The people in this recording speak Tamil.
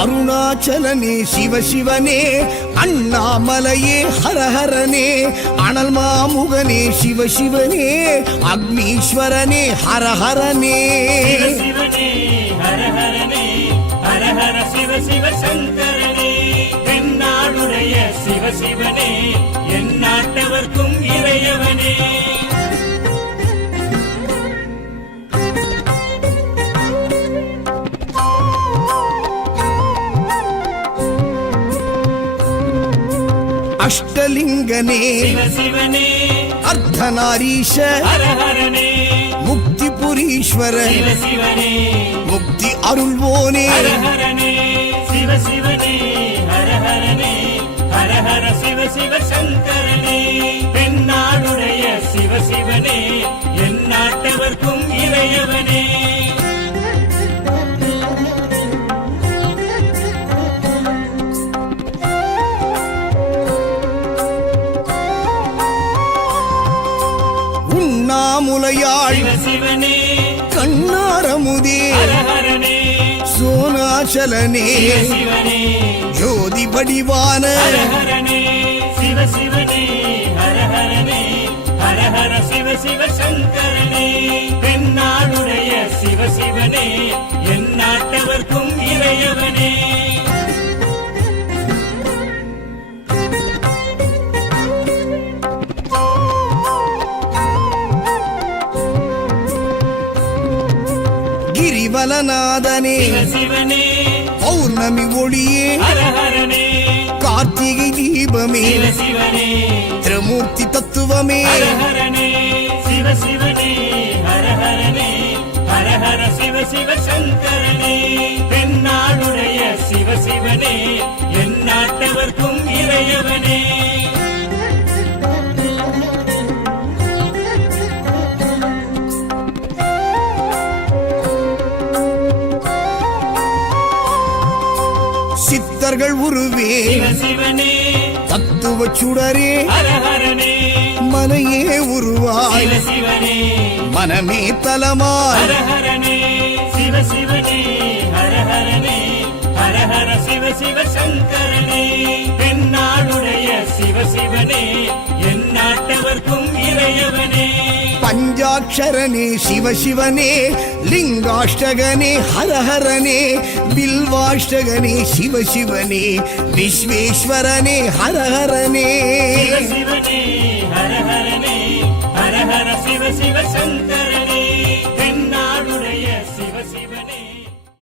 அருணாச்சலனே சிவசிவனே, அண்ணாமலையே ஹரஹரனே, அனல் மாமுகனே சிவசிவனே, அக்னீஸ்வரனே ஹரஹரனே. சிவசிவனே ஹரஹரனே, ஹரஹர சிவ சிவ சங்கரனே, தென்னாடுடைய சிவசிவனே, என் நாட்டவர்க்கும் இறையவனே. அஷ்டலிங்கனே சிவசிவனே, அர்த்தநாரீஷ ஹரஹரனே, முக்திபுரீஸ்வர சிவசிவனே, முக்தி அருள்வோனே. ஹரஹரனே சிவசிவனே, ஹரஹரனே, ஹரஹர சிவ சிவ சங்கரனே, தென்னாடுடைய சிவசிவனே, என் நாட்டவர்க்கும் இறையவனே. உண்ணாமுலையாள் சிவசிவனே, கண்ணாரமுதே ஹரஹரனே, சோனாச்சலனே சிவசிவனே, ஜோதி வடிவான ஹரஹரனே சிவசிவனே, ஹரஹரனே, ஹரஹர சிவ சிவ சங்கரனே, தென்னாடுடைய சிவசிவனே, என் நாட்டவர்க்கும் இறையவனே. கிரிவலநாதனே சிவசிவனே, பௌர்ணமி ஒளியே ஹரஹரனே, கார்த்திகை தீபமே சிவசிவனே, திரிமூர்த்தி தத்துவமே. ஹரஹரனே சிவசிவனே, ஹரஹரனே, ஹரஹர சிவ சிவ சங்கரனே, தென்னாடுடைய சிவசிவனே, என் நாட்டவர்க்கும் இறையவனே. சித்தர்கள் உருவே சிவசிவனே, தத்துவ சுடரே ஹரஹரனே, மனையே உருவாய் சிவசிவனே, மனமே தலமாய். ஹரஹரனே சிவசிவனே, ஹரஹரனே, ஹரஹர சிவ சிவ சங்கரனே, தென்னாடுடைய சிவசிவனே, என் நாட்டவர்க்கும் இறையவனே. பஞ்சாட்சரனே சிவசிவனே, லிங்காஷ்டகனே ஹரஹரனே, பில்வாஷ்டகனே சிவசிவனே, விஸ்வேஸ்வரனே ஹரஹரனே. சிவசிவனே, ஹரஹரனே, ஹரஹர சிவ சிவ சங்கர